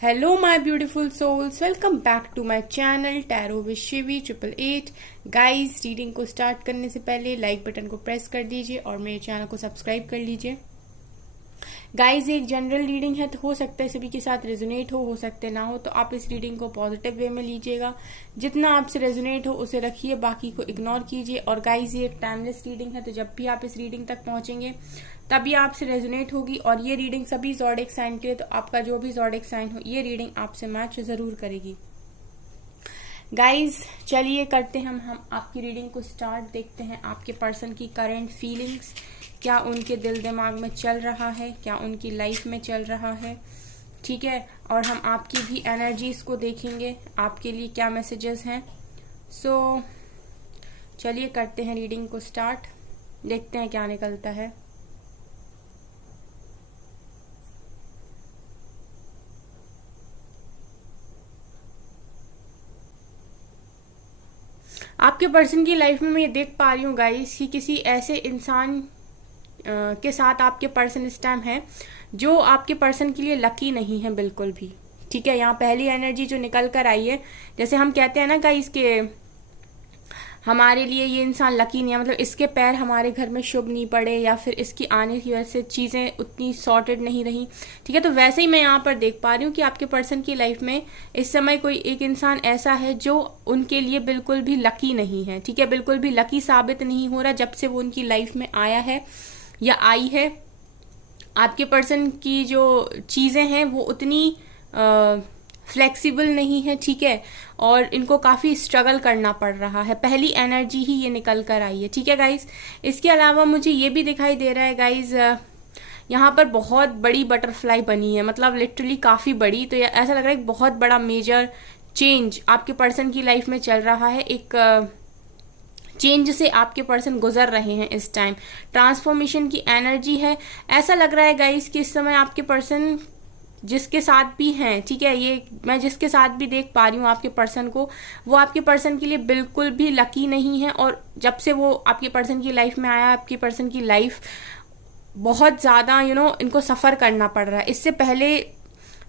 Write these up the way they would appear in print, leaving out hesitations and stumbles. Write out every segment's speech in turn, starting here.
Hello, my beautiful souls. Welcome back to my channel Tarot with Shivi 888. Guys, reading को start करने से पहले like button को press कर दीजिए और मेरे चैनल को सब्सक्राइब कर लीजिए। गाइस, एक जनरल रीडिंग है तो हो सकता है सभी के साथ रेजोनेट हो सकते ना हो, तो आप इस रीडिंग को पॉजिटिव वे में लीजिएगा। जितना आपसे रेजोनेट हो उसे रखिए, बाकी को इग्नोर कीजिए। और गाइस, ये एक टाइमलेस रीडिंग है, तो जब भी आप इस रीडिंग तक पहुंचेंगे तभी आपसे रेजोनेट होगी। और ये रीडिंग सभी ज़ोडिएक साइन के लिए, तो आपका जो भी ज़ोडिएक साइन हो ये रीडिंग आपसे मैच जरूर करेगी। गाइज, चलिए करते हैं हम आपकी रीडिंग को स्टार्ट। देखते हैं आपके पर्सन की करंट फीलिंग्स, क्या उनके दिल दिमाग में चल रहा है, क्या उनकी लाइफ में चल रहा है। ठीक है, और हम आपकी भी एनर्जीज को देखेंगे, आपके लिए क्या मैसेजेस हैं। सो चलिए करते हैं रीडिंग को स्टार्ट, देखते हैं क्या निकलता है। आपके पर्सन की लाइफ में मैं ये देख पा रही हूँ गाइस कि किसी ऐसे इंसान के साथ आपके पर्सन इस टाइम है जो आपके पर्सन के लिए लकी नहीं है बिल्कुल भी। ठीक है, यहाँ पहली एनर्जी जो निकल कर आई है, जैसे हम कहते हैं ना गाइस के हमारे लिए ये इंसान लकी नहीं है, मतलब इसके पैर हमारे घर में शुभ नहीं पड़े या फिर इसकी आने की वजह से चीज़ें उतनी सॉर्टेड नहीं रही। ठीक है, तो वैसे ही मैं यहाँ पर देख पा रही हूँ कि आपके पर्सन की लाइफ में इस समय कोई एक इंसान ऐसा है जो उनके लिए बिल्कुल भी लकी नहीं है। ठीक है, बिल्कुल भी लकी साबित नहीं हो रहा जब से वो उनकी लाइफ में आया है या आई है। आपके पर्सन की जो चीज़ें हैं वो उतनी फ्लेक्सिबल नहीं है। ठीक है, और इनको काफ़ी स्ट्रगल करना पड़ रहा है। पहली एनर्जी ही ये निकल कर आई है। ठीक है गाइज, इसके अलावा मुझे ये भी दिखाई दे रहा है गाइज, यहाँ पर बहुत बड़ी बटरफ्लाई बनी है, मतलब लिटरली काफ़ी बड़ी। तो ऐसा लग रहा है एक बहुत बड़ा मेजर चेंज आपके पर्सन की लाइफ में चल रहा है। एक चेंज से आपके पर्सन गुजर रहे हैं इस टाइम, ट्रांसफॉर्मेशन की एनर्जी है। ऐसा लग रहा है गाइस कि इस समय आपके पर्सन जिसके साथ भी हैं, ठीक है, ये मैं जिसके साथ भी देख पा रही हूँ आपके पर्सन को, वो आपके पर्सन के लिए बिल्कुल भी लकी नहीं है। और जब से वो आपके पर्सन की लाइफ में आया, आपके पर्सन की लाइफ बहुत ज़्यादा इनको सफ़र करना पड़ रहा है। इससे पहले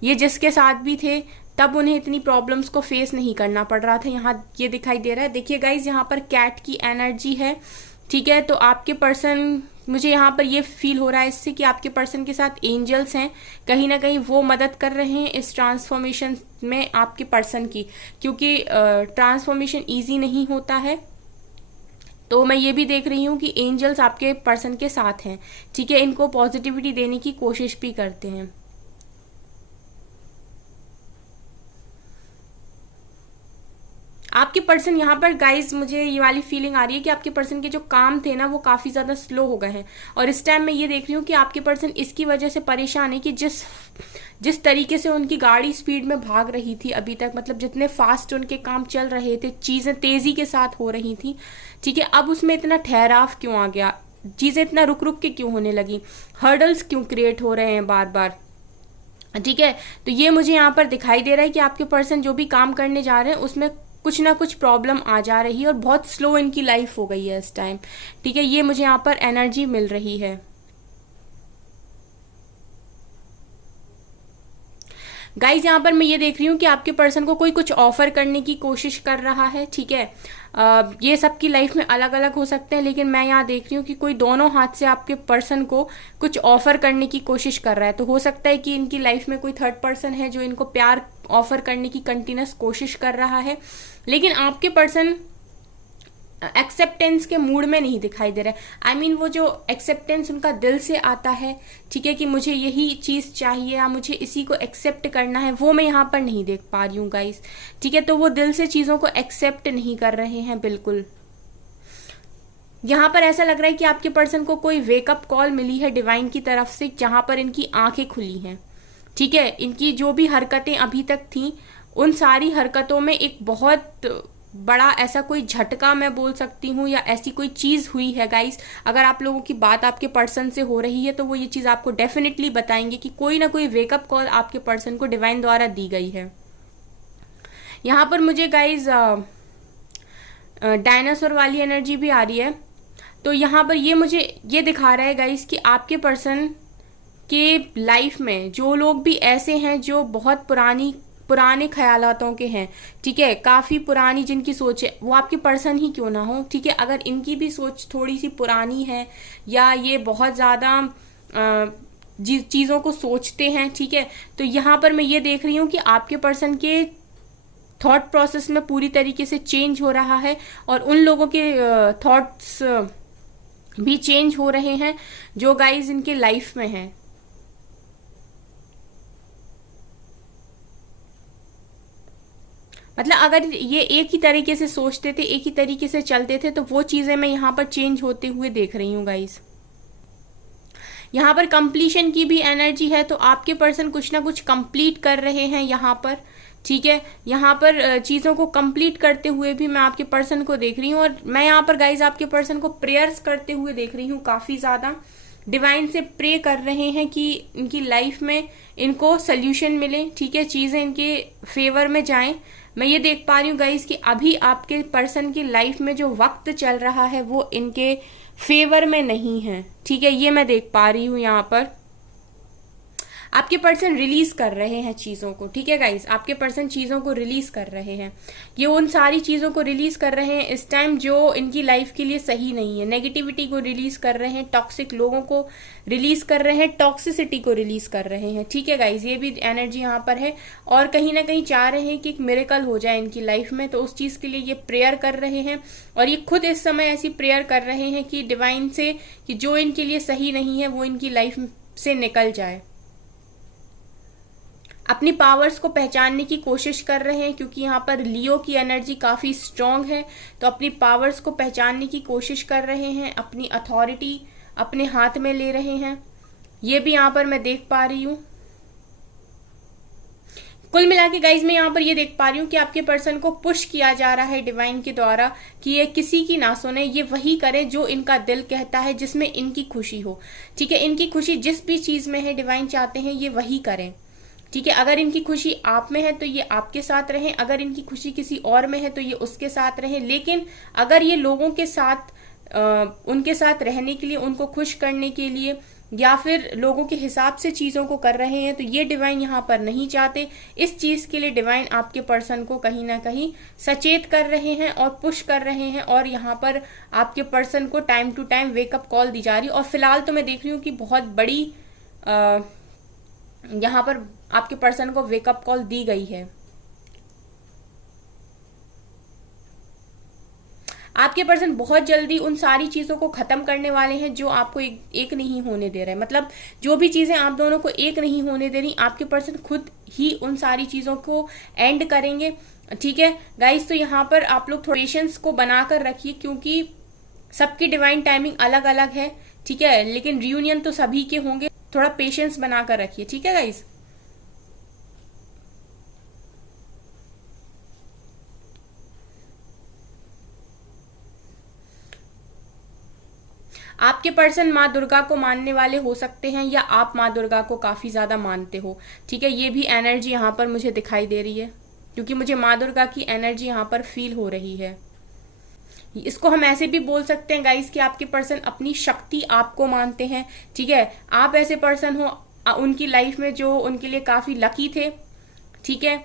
ये जिसके साथ भी थे तब उन्हें इतनी प्रॉब्लम्स को फेस नहीं करना पड़ रहा था। यहाँ ये दिखाई दे रहा है, देखिए गाइज, यहाँ पर कैट की एनर्जी है। ठीक है, तो आपके पर्सन, मुझे यहाँ पर ये फील हो रहा है इससे कि आपके पर्सन के साथ एंजल्स हैं, कहीं ना कहीं वो मदद कर रहे हैं इस ट्रांसफॉर्मेशन में आपके पर्सन की, क्योंकि ट्रांसफॉर्मेशन ईजी नहीं होता है। तो मैं ये भी देख रही हूँ कि एंजल्स आपके पर्सन के साथ हैं। ठीक है, इनको पॉजिटिविटी देने की कोशिश भी करते हैं। आपके पर्सन यहाँ पर गाइज, मुझे ये वाली फीलिंग आ रही है कि आपके पर्सन के जो काम थे ना वो काफ़ी ज़्यादा स्लो हो गए हैं। और इस टाइम मैं ये देख रही हूँ कि आपके पर्सन इसकी वजह से परेशान है कि जिस तरीके से उनकी गाड़ी स्पीड में भाग रही थी अभी तक, मतलब जितने फास्ट उनके काम चल रहे थे, चीज़ें तेज़ी के साथ हो रही थी। ठीक है, अब उसमें इतना ठहराव क्यों आ गया, चीज़ें इतना रुक रुक के क्यों होने लगी, हर्डल्स क्यों क्रिएट हो रहे हैं बार बार। ठीक है, तो ये मुझे यहाँ पर दिखाई दे रहा है कि आपके पर्सन जो भी काम करने जा रहे हैं उसमें कुछ ना कुछ प्रॉब्लम आ जा रही है और बहुत स्लो इनकी लाइफ हो गई है इस टाइम। ठीक है, ये मुझे यहाँ पर एनर्जी मिल रही है। गाइज, यहाँ पर मैं ये देख रही हूँ कि आपके पर्सन को कोई कुछ ऑफर करने की कोशिश कर रहा है। ठीक है, ये सबकी लाइफ में अलग अलग हो सकते हैं, लेकिन मैं यहाँ देख रही हूँ कि कोई दोनों हाथ से आपके पर्सन को कुछ ऑफर करने की कोशिश कर रहा है। तो हो सकता है कि इनकी लाइफ में कोई थर्ड पर्सन है जो इनको प्यार ऑफर करने की कंटिन्यूस कोशिश कर रहा है, लेकिन आपके पर्सन एक्सेप्टेंस के मूड में नहीं दिखाई दे रहा है। I mean, वो जो एक्सेप्टेंस उनका दिल से आता है, ठीक है, कि मुझे यही चीज़ चाहिए या मुझे इसी को एक्सेप्ट करना है, वो मैं यहाँ पर नहीं देख पा रही हूँ गाइस। ठीक है, तो वो दिल से चीज़ों को एक्सेप्ट नहीं कर रहे हैं बिल्कुल। यहाँ पर ऐसा लग रहा है कि आपके पर्सन को कोई वेकअप कॉल मिली है डिवाइन की तरफ से, जहाँ पर इनकी आंखें खुली हैं। ठीक है, इनकी जो भी हरकतें अभी तक थी उन सारी हरकतों में एक बहुत बड़ा ऐसा कोई झटका मैं बोल सकती हूँ या ऐसी कोई चीज़ हुई है गाइस। अगर आप लोगों की बात आपके पर्सन से हो रही है तो वो ये चीज़ आपको डेफिनेटली बताएंगे कि कोई ना कोई वेकअप कॉल आपके पर्सन को डिवाइन द्वारा दी गई है। यहाँ पर मुझे गाइस डायनासोर वाली एनर्जी भी आ रही है। तो यहाँ पर ये मुझे ये दिखा रहा है गाइस कि आपके पर्सन के लाइफ में जो लोग भी ऐसे हैं जो बहुत पुराने ख्यालातों के हैं, ठीक है, काफी पुरानी जिनकी सोच है, वो आपके पर्सन ही क्यों ना हो, ठीक है, अगर इनकी भी सोच थोड़ी सी पुरानी है या ये बहुत ज्यादा चीजों को सोचते हैं, ठीक है, तो यहाँ पर मैं ये देख रही हूँ कि आपके पर्सन के थॉट प्रोसेस में पूरी तरीके से चेंज हो रहा है और उन लोगों के थॉट्स भी चेंज हो रहे हैं जो गाइज इनके लाइफ में हैं। मतलब अगर ये एक ही तरीके से सोचते थे, एक ही तरीके से चलते थे, तो वो चीजें मैं यहाँ पर चेंज होते हुए देख रही हूँ गाइज। यहाँ पर कंप्लीशन की भी एनर्जी है, तो आपके पर्सन कुछ ना कुछ कंप्लीट कर रहे हैं यहाँ पर, ठीक है, यहाँ पर चीजों को कंप्लीट करते हुए भी मैं आपके पर्सन को देख रही हूँ। और मैं यहाँ पर गाइज आपके पर्सन को प्रेयर्स करते हुए देख रही हूँ, काफी ज्यादा डिवाइन से प्रे कर रहे हैं कि इनकी लाइफ में इनको सोल्यूशन मिले, ठीक है, चीजें इनके फेवर में जाएं। मैं ये देख पा रही हूँ गाइज कि अभी आपके पर्सन की लाइफ में जो वक्त चल रहा है वो इनके फेवर में नहीं है, ठीक है, ये मैं देख पा रही हूँ। यहाँ पर आपके पर्सन रिलीज कर रहे हैं चीजों को, ठीक है गाइस, आपके पर्सन चीजों को रिलीज कर रहे हैं। ये उन सारी चीजों को रिलीज कर रहे हैं इस टाइम जो इनकी लाइफ के लिए सही नहीं है। नेगेटिविटी को रिलीज कर रहे हैं, टॉक्सिक लोगों को रिलीज कर रहे हैं, टॉक्सिसिटी को रिलीज कर रहे हैं, ठीक है गाइस, ये भी एनर्जी यहाँ पर है। और कहीं ना कहीं चाह रहे हैं कि एक मिरेकल हो जाए इनकी लाइफ में, तो उस चीज के लिए ये प्रेयर कर रहे हैं। और ये खुद इस समय ऐसी प्रेयर कर रहे हैं कि डिवाइन से कि जो इनके लिए सही नहीं है वो इनकी लाइफ से निकल जाए। अपनी पावर्स को पहचानने की कोशिश कर रहे हैं क्योंकि यहाँ पर लियो की एनर्जी काफी स्ट्रांग है, तो अपनी पावर्स को पहचानने की कोशिश कर रहे हैं, अपनी अथॉरिटी अपने हाथ में ले रहे हैं, ये भी यहाँ पर मैं देख पा रही हूँ। कुल मिला के गाइज मैं यहाँ पर ये देख पा रही हूँ कि आपके पर्सन को पुश किया जा रहा है डिवाइन के द्वारा कि ये किसी की ना सुने, ये वही करे जो इनका दिल कहता है, जिसमें इनकी खुशी हो, ठीक है, इनकी खुशी जिस भी चीज में है डिवाइन चाहते हैं ये वही करें, ठीक है। अगर इनकी खुशी आप में है तो ये आपके साथ रहें, अगर इनकी खुशी किसी और में है तो ये उसके साथ रहें। लेकिन अगर ये लोगों के साथ उनके साथ रहने के लिए, उनको खुश करने के लिए या फिर लोगों के हिसाब से चीजों को कर रहे हैं तो ये डिवाइन यहाँ पर नहीं चाहते। इस चीज के लिए डिवाइन आपके पर्सन को कहीं ना कहीं सचेत कर रहे हैं और पुश कर रहे हैं, और यहाँ पर आपके पर्सन को time to time wake up call दी जा रही है। और फिलहाल तो मैं देख रही हूँ कि बहुत बड़ी यहाँ पर आपके पर्सन को वेकअप कॉल दी गई है। आपके पर्सन बहुत जल्दी उन सारी चीजों को खत्म करने वाले हैं जो आपको एक नहीं होने दे रहे। मतलब जो भी चीजें आप दोनों को एक नहीं होने दे रही, आपके पर्सन खुद ही उन सारी चीजों को एंड करेंगे, ठीक है गाइस। तो यहाँ पर आप लोग थोड़ा पेशेंस को बनाकर रखिए क्योंकि सबकी डिवाइन टाइमिंग अलग अलग है, ठीक है, लेकिन रियूनियन तो सभी के होंगे। थोड़ा पेशेंस बनाकर रखिए, ठीक है गाइस। आपके पर्सन माँ दुर्गा को मानने वाले हो सकते हैं या आप माँ दुर्गा को काफी ज्यादा मानते हो, ठीक है, ये भी एनर्जी यहाँ पर मुझे दिखाई दे रही है क्योंकि मुझे माँ दुर्गा की एनर्जी यहाँ पर फील हो रही है। इसको हम ऐसे भी बोल सकते हैं गाइस कि आपके पर्सन अपनी शक्ति आपको मानते हैं, ठीक है। आप ऐसे पर्सन हो उनकी लाइफ में जो उनके लिए काफी लकी थे, ठीक है,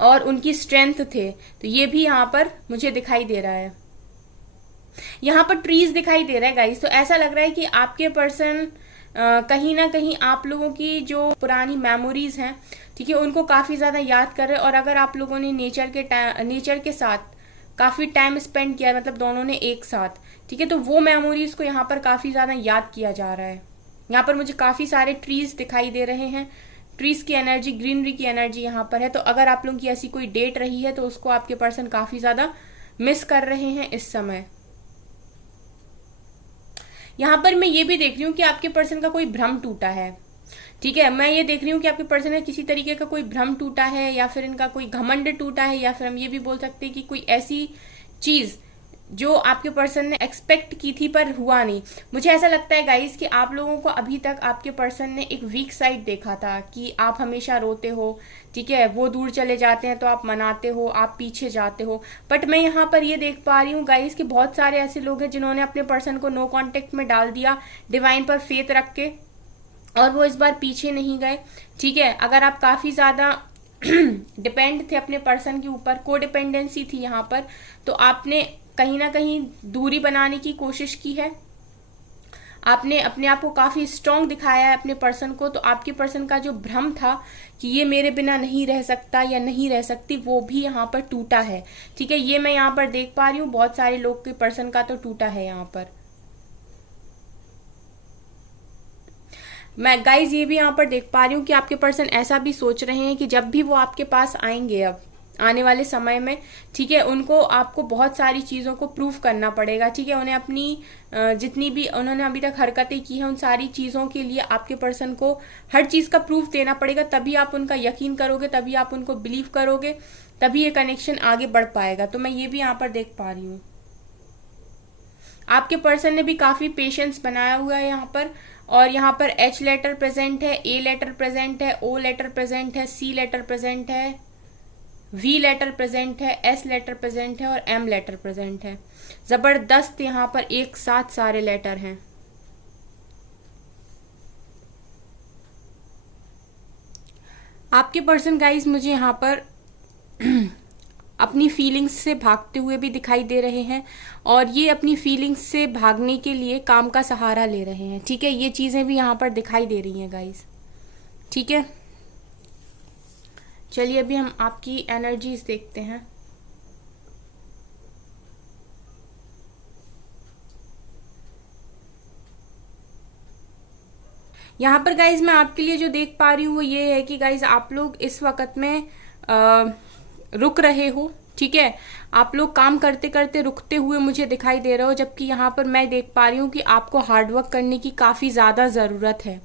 और उनकी स्ट्रेंथ थे, तो ये भी यहाँ पर मुझे दिखाई दे रहा है। यहाँ पर ट्रीज दिखाई दे रहा है गाइस, तो ऐसा लग रहा है कि आपके पर्सन कहीं ना कहीं आप लोगों की जो पुरानी मेमोरीज हैं, ठीक है, उनको काफी ज्यादा याद कर रहे हैं। और अगर आप लोगों ने नेचर के साथ काफी टाइम स्पेंड किया, मतलब दोनों ने एक साथ, ठीक है, तो वो मेमोरीज को यहाँ पर काफी ज्यादा याद किया जा रहा है। यहाँ पर मुझे काफी सारे ट्रीज दिखाई दे रहे हैं, ट्रीज की एनर्जी, ग्रीनरी की एनर्जी यहाँ पर है। तो अगर आप लोगों की ऐसी कोई डेट रही है तो उसको आपके पर्सन काफी ज्यादा मिस कर रहे हैं इस समय। यहाँ पर मैं ये भी देख रही हूँ कि आपके पर्सन का कोई भ्रम टूटा है, ठीक है, मैं ये देख रही हूँ कि आपके पर्सन का किसी तरीके का कोई भ्रम टूटा है या फिर इनका कोई घमंड टूटा है, या फिर हम ये भी बोल सकते हैं कि कोई ऐसी चीज जो आपके पर्सन ने एक्सपेक्ट की थी पर हुआ नहीं। मुझे ऐसा लगता है गाइस कि आप लोगों को अभी तक आपके पर्सन ने एक वीक साइड देखा था कि आप हमेशा रोते हो, ठीक है, वो दूर चले जाते हैं तो आप मनाते हो, आप पीछे जाते हो। बट मैं यहाँ पर ये देख पा रही हूँ गाइस कि बहुत सारे ऐसे लोग हैं जिन्होंने अपने पर्सन को नो कॉन्टेक्ट में डाल दिया डिवाइन पर फेथ रख के, और वो इस बार पीछे नहीं गए। ठीक है, अगर आप काफी ज्यादा डिपेंड थे अपने पर्सन के ऊपर, को डिपेंडेंसी थी यहाँ पर, तो आपने कहीं ना कहीं दूरी बनाने की कोशिश की है। आपने अपने आप को काफी स्ट्रांग दिखाया है अपने पर्सन को। तो आपके पर्सन का जो भ्रम था कि ये मेरे बिना नहीं रह सकता या नहीं रह सकती, वो भी यहाँ पर टूटा है। ठीक है, ये मैं यहाँ पर देख पा रही हूँ, बहुत सारे लोग के पर्सन का तो टूटा है यहाँ पर। मैं गाइज ये भी यहाँ पर देख पा रही हूँ कि आपके पर्सन ऐसा भी सोच रहे हैं कि जब भी वो आपके पास आएंगे अब आने वाले समय में, ठीक है, उनको आपको बहुत सारी चीजों को प्रूव करना पड़ेगा। ठीक है, उन्हें अपनी जितनी भी उन्होंने अभी तक हरकतें की हैं उन सारी चीजों के लिए आपके पर्सन को हर चीज का प्रूफ देना पड़ेगा। तभी आप उनका यकीन करोगे, तभी आप उनको बिलीव करोगे, तभी ये कनेक्शन आगे बढ़ पाएगा। तो मैं ये भी यहाँ पर देख पा रही हूँ आपके पर्सन ने भी काफी पेशेंस बनाया हुआ है यहाँ पर। और यहाँ पर एच लेटर प्रेजेंट है, ए लेटर प्रेजेंट है, ओ लेटर प्रेजेंट है, सी लेटर प्रेजेंट है, वी लेटर प्रेजेंट है, एस लेटर प्रेजेंट है और एम लेटर प्रेजेंट है। जबरदस्त यहाँ पर एक साथ सारे लेटर हैं। आपके पर्सन गाइज मुझे यहाँ पर अपनी फीलिंग्स से भागते हुए भी दिखाई दे रहे हैं, और ये अपनी फीलिंग्स से भागने के लिए काम का सहारा ले रहे हैं। ठीक है, ये चीजें भी यहाँ पर दिखाई दे रही हैं गाइज। ठीक है, चलिए अभी हम आपकी एनर्जीज देखते हैं। यहाँ पर गाइज मैं आपके लिए जो देख पा रही हूँ वो ये है कि गाइज आप लोग इस वक्त में रुक रहे हो। ठीक है, आप लोग काम करते करते रुकते हुए मुझे दिखाई दे रहे हो, जबकि यहाँ पर मैं देख पा रही हूँ कि आपको हार्डवर्क करने की काफी ज्यादा जरूरत है।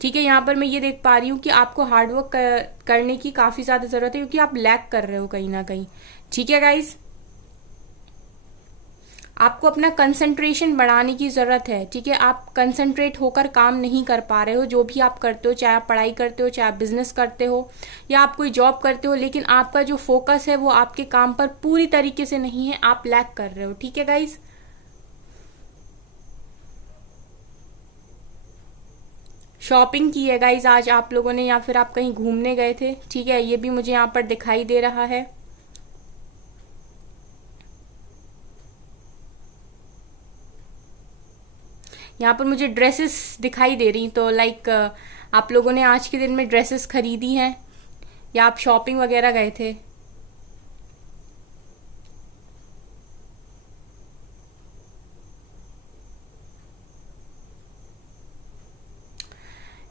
ठीक है, यहाँ पर मैं ये देख पा रही हूँ कि आपको हार्डवर्क करने की काफी ज्यादा जरूरत है, क्योंकि आप लैग कर रहे हो कहीं ना कहीं। ठीक है गाइज, आपको अपना कंसंट्रेशन बढ़ाने की जरूरत है। ठीक है, आप कंसंट्रेट होकर काम नहीं कर पा रहे हो, जो भी आप करते हो, चाहे आप पढ़ाई करते हो, चाहे आप बिजनेस करते हो, या आप कोई जॉब करते हो, लेकिन आपका जो फोकस है वो आपके काम पर पूरी तरीके से नहीं है, आप लैग कर रहे हो। ठीक है गाइज, शॉपिंग की है गाइज आज आप लोगों ने, या फिर आप कहीं घूमने गए थे। ठीक है, ये भी मुझे यहाँ पर दिखाई दे रहा है। यहाँ पर मुझे ड्रेसेस दिखाई दे रही, तो लाइक आप लोगों ने आज के दिन में ड्रेसेस खरीदी हैं, या आप शॉपिंग वगैरह गए थे।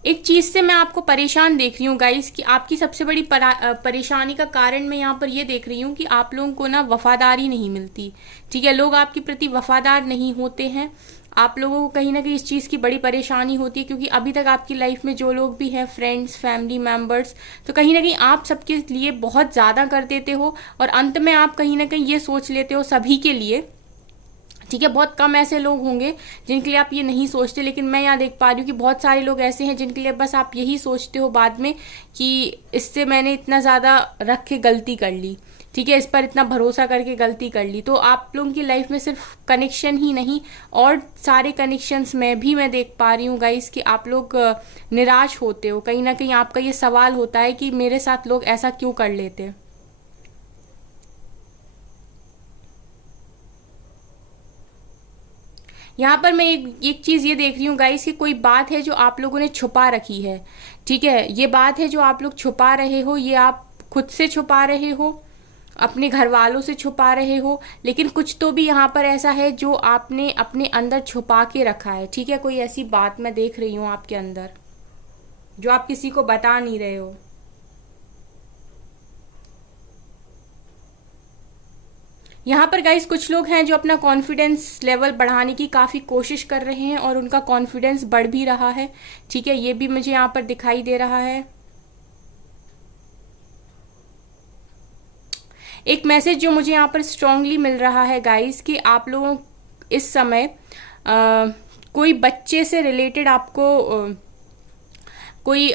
एक चीज से मैं आपको परेशान देख रही हूँ गाइस, कि आपकी सबसे बड़ी परेशानी का कारण मैं यहाँ पर ये देख रही हूँ कि आप लोगों को ना वफादारी नहीं मिलती। ठीक है, लोग आपके प्रति वफादार नहीं होते हैं। आप लोगों को कहीं ना कहीं इस चीज की बड़ी परेशानी होती है, क्योंकि अभी तक आपकी लाइफ में जो लोग भी हैं, फ्रेंड्स, फैमिली मेंबर्स, तो कहीं ना कहीं आप सबके लिए बहुत ज्यादा कर देते हो, और अंत में आप कहीं ना कहीं ये सोच लेते हो सभी के लिए। ठीक है, बहुत कम ऐसे लोग होंगे जिनके लिए आप ये नहीं सोचते, लेकिन मैं यहाँ देख पा रही हूँ कि बहुत सारे लोग ऐसे हैं जिनके लिए बस आप यही सोचते हो बाद में कि इससे मैंने इतना ज्यादा रख के गलती कर ली। ठीक है, इस पर इतना भरोसा करके गलती कर ली। तो आप लोगों की लाइफ में सिर्फ कनेक्शन ही नहीं, और सारे कनेक्शंस में भी मैं देख पा रही हूँ गाइस कि आप लोग निराश होते हो। कहीं ना कहीं आपका ये सवाल होता है कि मेरे साथ लोग ऐसा क्यों कर लेते। यहाँ पर मैं एक चीज ये देख रही हूँ गाइस कि कोई बात है जो आप लोगों ने छुपा रखी है। ठीक है, ये बात है जो आप लोग छुपा रहे हो, ये आप खुद से छुपा रहे हो, अपने घर वालों से छुपा रहे हो, लेकिन कुछ तो भी यहाँ पर ऐसा है जो आपने अपने अंदर छुपा के रखा है। ठीक है, कोई ऐसी बात मैं देख रही हूँ आपके अंदर जो आप किसी को बता नहीं रहे हो। यहाँ पर गाइस कुछ लोग हैं जो अपना कॉन्फिडेंस लेवल बढ़ाने की काफी कोशिश कर रहे हैं, और उनका कॉन्फिडेंस बढ़ भी रहा है। ठीक है, ये भी मुझे यहाँ पर दिखाई दे रहा है। एक मैसेज जो मुझे यहाँ पर स्ट्रांगली मिल रहा है गाइस कि आप लोगों इस समय कोई बच्चे से रिलेटेड आपको कोई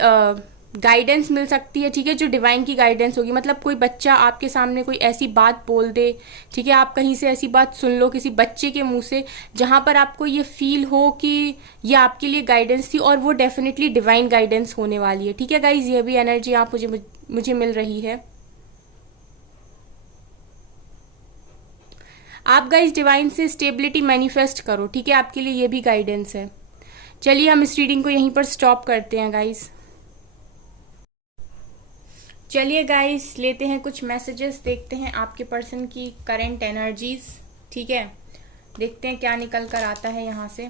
गाइडेंस मिल सकती है, ठीक है, जो डिवाइन की गाइडेंस होगी। मतलब कोई बच्चा आपके सामने कोई ऐसी बात बोल दे, ठीक है, आप कहीं से ऐसी बात सुन लो किसी बच्चे के मुंह से जहां पर आपको ये फील हो कि ये आपके लिए गाइडेंस थी, और वो डेफिनेटली डिवाइन गाइडेंस होने वाली है, ठीक है गाइज। ये भी एनर्जी आप मुझे मिल रही है। आप गाइज डिवाइन से स्टेबिलिटी मैनिफेस्ट करो, ठीक है, आपके लिए ये भी गाइडेंस है। चलिए हम इस रीडिंग को यहीं पर स्टॉप करते हैं गाइज। चलिए गाइस लेते हैं कुछ मैसेजेस, देखते हैं आपके पर्सन की करंट एनर्जीज, ठीक है, देखते हैं क्या निकल कर आता है यहाँ से।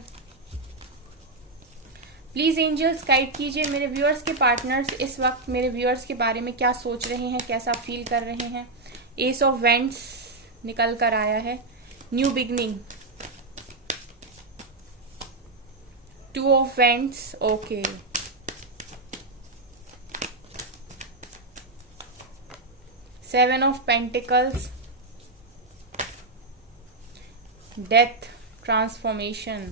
प्लीज एंजल्स गाइड कीजिए मेरे व्यूअर्स के पार्टनर्स इस वक्त मेरे व्यूअर्स के बारे में क्या सोच रहे हैं, कैसा फील कर रहे हैं। एस ऑफ वेंट्स निकल कर आया है, new beginning, two of vents, okay, seven of pentacles, death, transformation,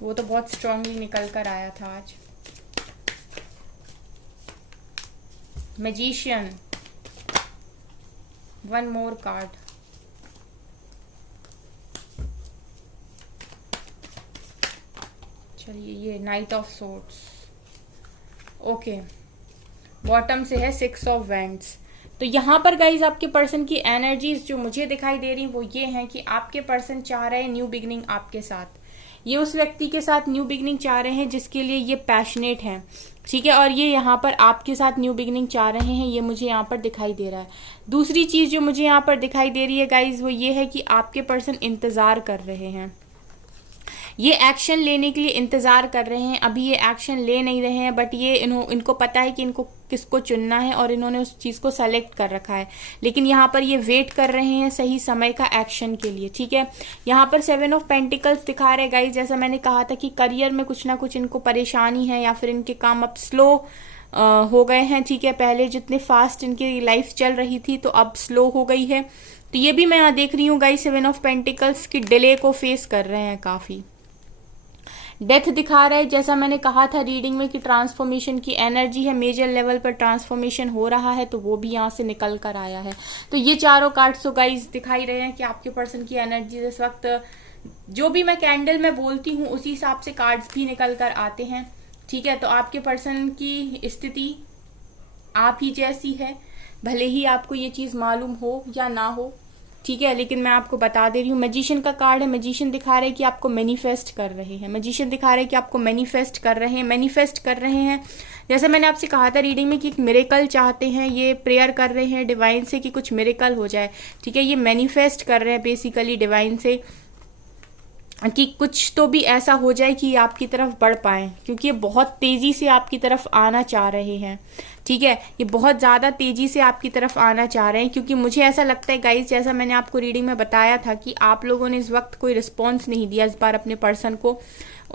वो तो बहुत स्ट्रांगली निकल कर आया था आज। मैजिशियन, वन मोर कार्ड, चलिए ये night of swords, okay, bottom से है सिक्स ऑफ वैंड्स। तो यहाँ पर गाइज आपके पर्सन की एनर्जीज जो मुझे दिखाई दे रही वो ये हैं कि आपके पर्सन चाह रहे हैं न्यू बिगनिंग आपके साथ। ये उस व्यक्ति के साथ न्यू बिगनिंग चाह रहे हैं जिसके लिए ये पैशनेट हैं, ठीक है, और ये यहाँ पर आपके साथ न्यू बिगनिंग चाह रहे हैं, ये मुझे यहाँ पर दिखाई दे रहा है। दूसरी चीज जो मुझे यहाँ पर दिखाई दे रही है गाइज वो ये है कि आपके पर्सन इंतजार कर रहे हैं, ये एक्शन लेने के लिए इंतजार कर रहे हैं। अभी ये एक्शन ले नहीं रहे हैं, बट ये इनको पता है कि इनको किसको चुनना है और इन्होंने उस चीज को सेलेक्ट कर रखा है, लेकिन यहाँ पर ये वेट कर रहे हैं सही समय का एक्शन के लिए, ठीक है। यहाँ पर सेवन ऑफ पेंटिकल्स दिखा रहे गाइस, जैसा मैंने कहा था कि करियर में कुछ ना कुछ इनको परेशानी है या फिर इनके काम अब स्लो हो गए हैं, ठीक है। पहले जितने फास्ट इनकी लाइफ चल रही थी तो अब स्लो हो गई है। तो ये भी मैं यहाँ देख रही हूँ गाइस, सेवन ऑफ पेंटिकल्स की डिले को फेस कर रहे हैं काफी। डेथ दिखा रहा है, जैसा मैंने कहा था रीडिंग में कि ट्रांसफॉर्मेशन की एनर्जी है, मेजर लेवल पर ट्रांसफॉर्मेशन हो रहा है, तो वो भी यहाँ से निकल कर आया है। तो ये चारों कार्ड्स तो गाइस दिखाई रहे हैं कि आपके पर्सन की एनर्जी इस वक्त, जो भी मैं कैंडल में बोलती हूँ उसी हिसाब से कार्ड्स भी निकल कर आते हैं, ठीक है। तो आपके पर्सन की स्थिति आप ही जैसी है, भले ही आपको ये चीज मालूम हो या ना हो, ठीक है, लेकिन मैं आपको बता दे रही हूँ। मैजिशियन का कार्ड है, मैजिशियन दिखा रहे हैं कि आपको मैनिफेस्ट कर रहे हैं, मैजिशियन दिखा रहे हैं कि आपको मैनिफेस्ट कर रहे हैं, मैनिफेस्ट कर रहे हैं। जैसे मैंने आपसे कहा था रीडिंग में कि एक मिरेकल चाहते हैं, ये प्रेयर कर रहे हैं डिवाइन से कि कुछ मिरेकल हो जाए, ठीक है। ये मैनिफेस्ट कर रहे हैं बेसिकली डिवाइन से कि कुछ तो भी ऐसा हो जाए कि आपकी तरफ बढ़ पाए, क्योंकि ये बहुत तेजी से आपकी तरफ आना चाह रहे हैं, ठीक है। ये बहुत ज्यादा तेजी से आपकी तरफ आना चाह रहे हैं, क्योंकि मुझे ऐसा लगता है गाइस, जैसा मैंने आपको रीडिंग में बताया था कि आप लोगों ने इस वक्त कोई रिस्पॉन्स नहीं दिया इस बार अपने पर्सन को,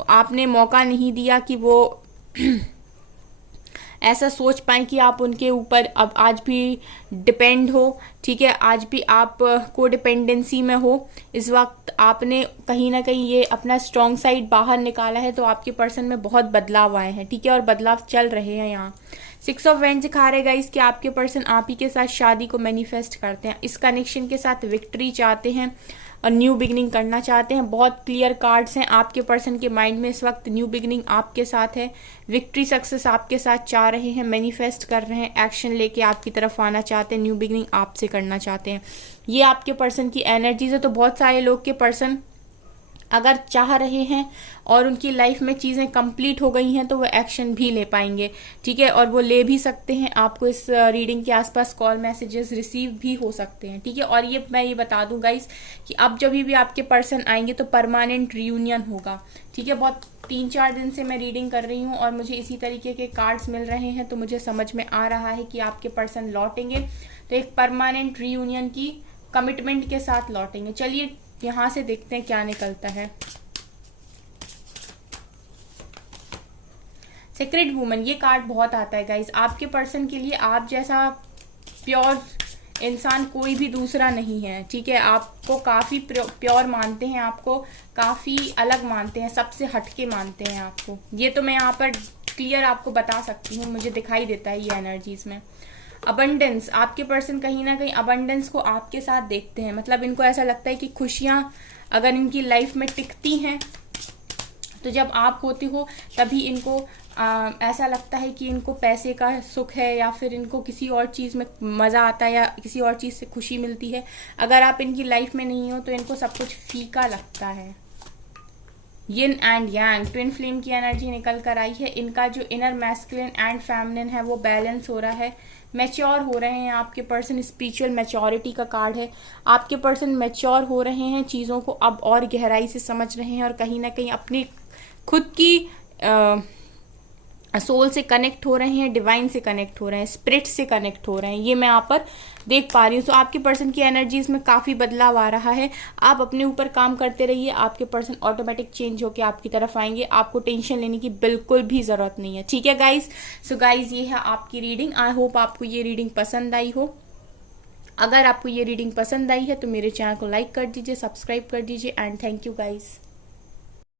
आपने मौका नहीं दिया कि वो ऐसा सोच पाए कि आप उनके ऊपर अब आज भी डिपेंड हो, ठीक है, आज भी आप को डिपेंडेंसी में हो। इस वक्त आपने कहीं ना कहीं ये अपना स्ट्रॉन्ग साइड बाहर निकाला है, तो आपके पर्सन में बहुत बदलाव आए हैं, ठीक है, और बदलाव चल रहे हैं। यहाँ सिक्स ऑफ वेंड्स दिखा रहे गाइस कि आपके पर्सन आप ही के साथ शादी को मैनिफेस्ट करते हैं, इस कनेक्शन के साथ विक्ट्री चाहते हैं और न्यू बिगनिंग करना चाहते हैं। बहुत क्लियर कार्ड्स हैं आपके पर्सन के माइंड में इस वक्त, न्यू बिगनिंग आपके साथ है, विक्ट्री सक्सेस आपके साथ चाह रहे हैं, मैनिफेस्ट कर रहे हैं, एक्शन लेके आपकी तरफ आना चाहते हैं, न्यू बिगनिंग आपसे करना चाहते हैं। ये आपके पर्सन की एनर्जीज है। तो बहुत सारे लोग के पर्सन अगर चाह रहे हैं और उनकी लाइफ में चीजें कंप्लीट हो गई हैं तो वो एक्शन भी ले पाएंगे, ठीक है, और वो ले भी सकते हैं। आपको इस रीडिंग के आसपास कॉल मैसेजेस रिसीव भी हो सकते हैं, ठीक है। और ये मैं ये बता दूं गाइस कि अब जब भी आपके पर्सन आएंगे तो परमानेंट रियूनियन होगा, ठीक है। बहुत 3-4 दिन से मैं रीडिंग कर रही हूँ और मुझे इसी तरीके के कार्ड्स मिल रहे हैं, तो मुझे समझ में आ रहा है कि आपके पर्सन लौटेंगे, तो एक परमानेंट रियूनियन की कमिटमेंट के साथ लौटेंगे। चलिए यहां से देखते हैं क्या निकलता है। सीक्रेट वुमन, ये कार्ड बहुत आता है गाइस आपके पर्सन के लिए। आप जैसा प्योर इंसान कोई भी दूसरा नहीं है, ठीक है। आपको काफी प्योर मानते हैं, आपको काफी अलग मानते हैं, सबसे हटके मानते हैं आपको। ये तो मैं यहाँ पर क्लियर आपको बता सकती हूँ, मुझे दिखाई देता है ये एनर्जीज में। अबंडेंस, आपके पर्सन कहीं ना कहीं अबंडेंस को आपके साथ देखते हैं, मतलब इनको ऐसा लगता है कि खुशियाँ अगर इनकी लाइफ में टिकती हैं तो जब आप होते हो तभी इनको ऐसा लगता है कि इनको पैसे का सुख है या फिर इनको किसी और चीज़ में मज़ा आता है या किसी और चीज़ से खुशी मिलती है। अगर आप इनकी लाइफ में नहीं हो तो इनको सब कुछ फीका लगता है। Yin and yang, twin flame की एनर्जी निकल कर आई है। इनका जो इनर मैस्कुलिन एंड फेमिनिन है वो बैलेंस हो रहा है, मैच्योर हो रहे हैं आपके पर्सन। स्पिरिचुअल मैच्योरिटी का कार्ड है, आपके पर्सन मैच्योर हो रहे हैं, चीज़ों को अब और गहराई से समझ रहे हैं और कहीं ना कहीं अपनी खुद की सोल से कनेक्ट हो रहे हैं, डिवाइन से कनेक्ट हो रहे हैं, स्पिरिट से कनेक्ट हो रहे हैं। ये मैं यहाँ पर देख पा रही हूँ। तो आपके पर्सन की एनर्जीज में काफ़ी बदलाव आ रहा है। आप अपने ऊपर काम करते रहिए, आपके पर्सन ऑटोमेटिक चेंज होकर आपकी तरफ आएंगे। आपको टेंशन लेने की बिल्कुल भी ज़रूरत नहीं है, ठीक है गाइज। सो गाइज, ये है आपकी रीडिंग। आई होप आपको ये रीडिंग पसंद आई हो। अगर आपको ये रीडिंग पसंद आई है तो मेरे चैनल को लाइक कर दीजिए, सब्सक्राइब कर दीजिए एंड थैंक यू गाइज।